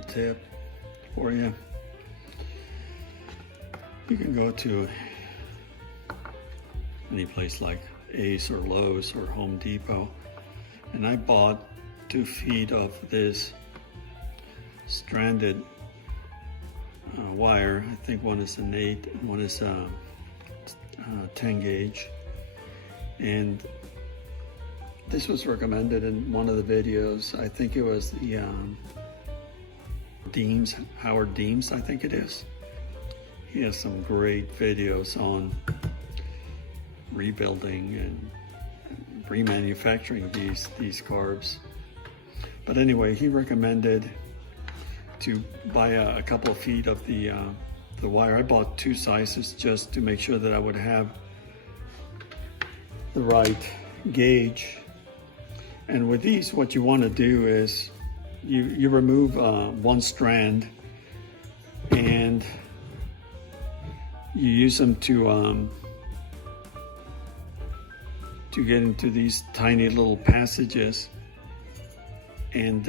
little tip for you. You can go to any place like Ace or Lowe's or Home Depot, and I bought 2 feet of this stranded wire. I think one is an 8 and one is a 10 gauge, and this was recommended in one of the videos. I think it was the Deems, Howard Deems, I think it is. He has some great videos on rebuilding and remanufacturing these carbs. But anyway, he recommended to buy a couple of feet of the wire. I bought 2 sizes just to make sure that I would have the right gauge. And with these, what you want to do is you remove one strand and you use them to get into these tiny little passages and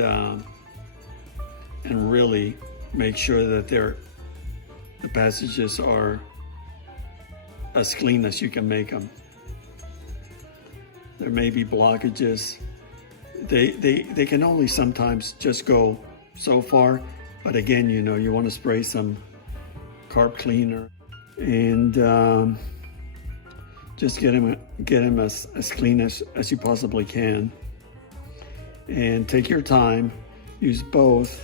really make sure that the passages are as clean as you can make them. There may be blockages. They can only sometimes just go so far, but again, you know, you want to spray some carb cleaner and just get them as clean as you possibly can. And take your time, use both.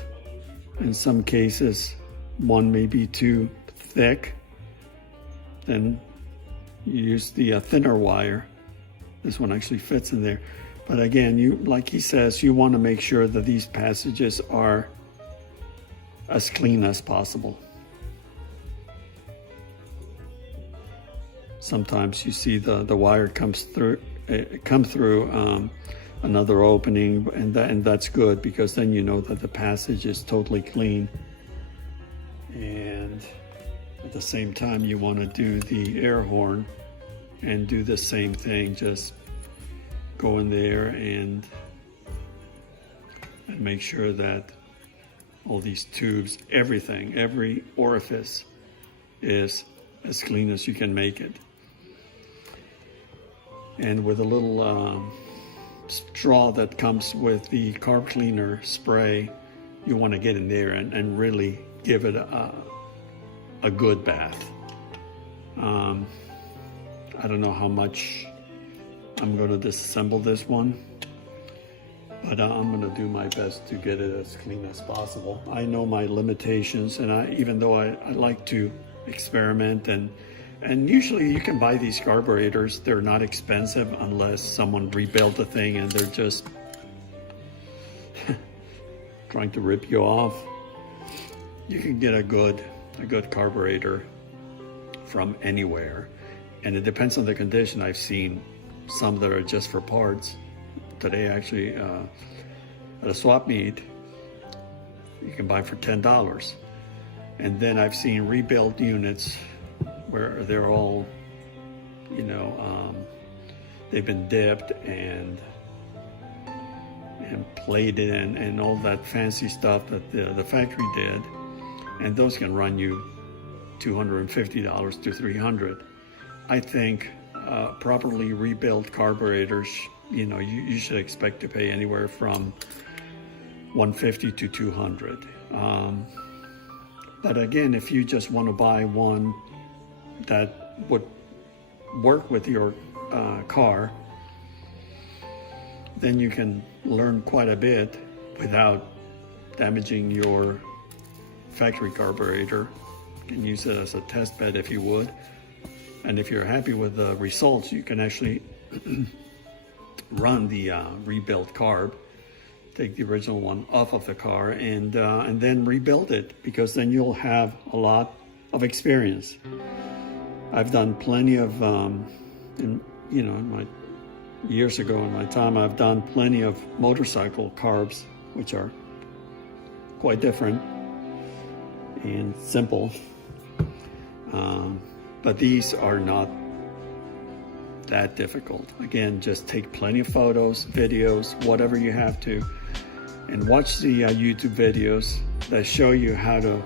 In some cases, one may be too thick, then you use the thinner wire. This one actually fits in there. But again, like he says, you want to make sure that these passages are as clean as possible. Sometimes you see the wire come through another opening, and that's good, because then you know that the passage is totally clean. And at the same time, you want to do the air horn and do the same thing. Just go in there and make sure that all these tubes, everything, every orifice is as clean as you can make it. And with a little straw that comes with the carb cleaner spray, you want to get in there and really give it a good bath. I don't know how much I'm going to disassemble this one, but I'm going to do my best to get it as clean as possible. I know my limitations, and even though I like to experiment, and usually you can buy these carburetors. They're not expensive unless someone rebuilt the thing and they're just trying to rip you off. You can get a good carburetor from anywhere, and it depends on the condition. I've seen some that are just for parts. Today, actually, at a swap meet, you can buy for $10. And then I've seen rebuilt units where they're all, you know, they've been dipped and plated and all that fancy stuff that the factory did. And those can run you $250 to $300. I think properly rebuilt carburetors, you know, you should expect to pay anywhere from $150 to $200. But again, if you just want to buy one that would work with your car, then you can learn quite a bit without damaging your factory carburetor. You can use it as a test bed if you would. And if you're happy with the results, you can actually run the rebuilt carb, take the original one off of the car, and then rebuild it, because then you'll have a lot of experience. I've done plenty of, years ago in my time, I've done plenty of motorcycle carbs, which are quite different and simple. But these are not that difficult. Again, just take plenty of photos, videos, whatever you have to, and watch the YouTube videos. that show you how to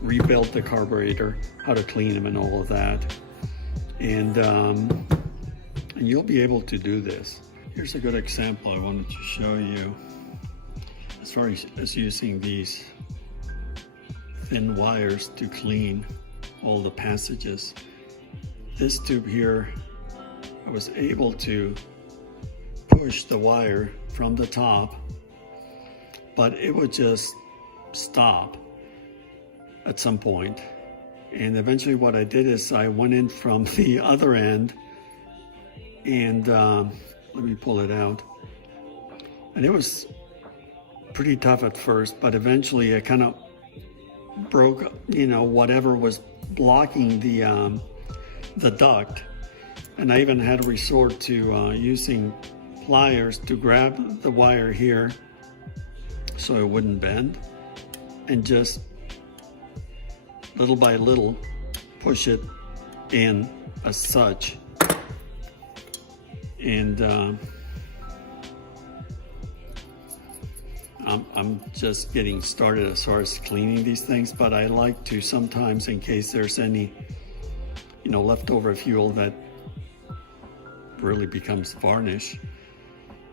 rebuild the carburetor, how to clean them and all of that. And you'll be able to do this. Here's a good example I wanted to show you as far as using these thin wires to clean all the passages. This tube here, I was able to push the wire from the top, but it would just stop at some point. And eventually what I did is I went in from the other end and let me pull it out. And it was pretty tough at first, but eventually it kind of broke, you know, whatever was blocking the duct. And I even had to resort to using pliers to grab the wire here so it wouldn't bend, and just little by little push it in as such. And I'm just getting started as far as cleaning these things, but I like to sometimes, in case there's any, you know, leftover fuel that really becomes varnish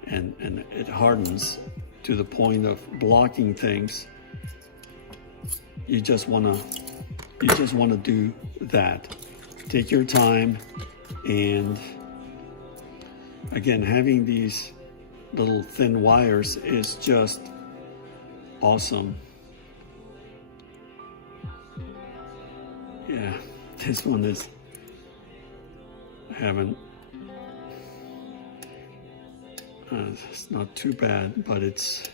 and it hardens to the point of blocking things, you just want to do that. Take your time. And again, having these little thin wires is just awesome. Yeah, this one is, it's not too bad, but it's,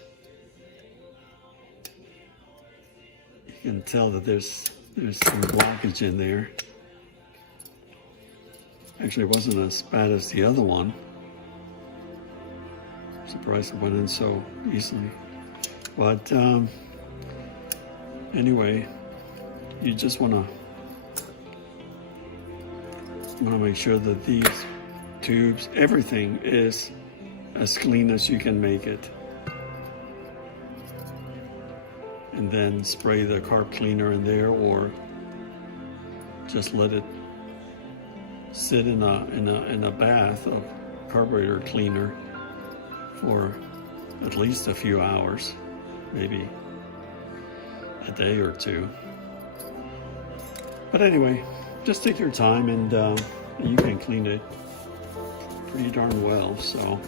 you can tell that there's some blockage in there. Actually, it wasn't as bad as the other one. I'm surprised it went in so easily. But anyway, you just want to make sure that these tubes, everything is as clean as you can make it. And then spray the carb cleaner in there, or just let it sit in a bath of carburetor cleaner for at least a few hours, maybe a day or two. But anyway, just take your time, and you can clean it pretty darn well. So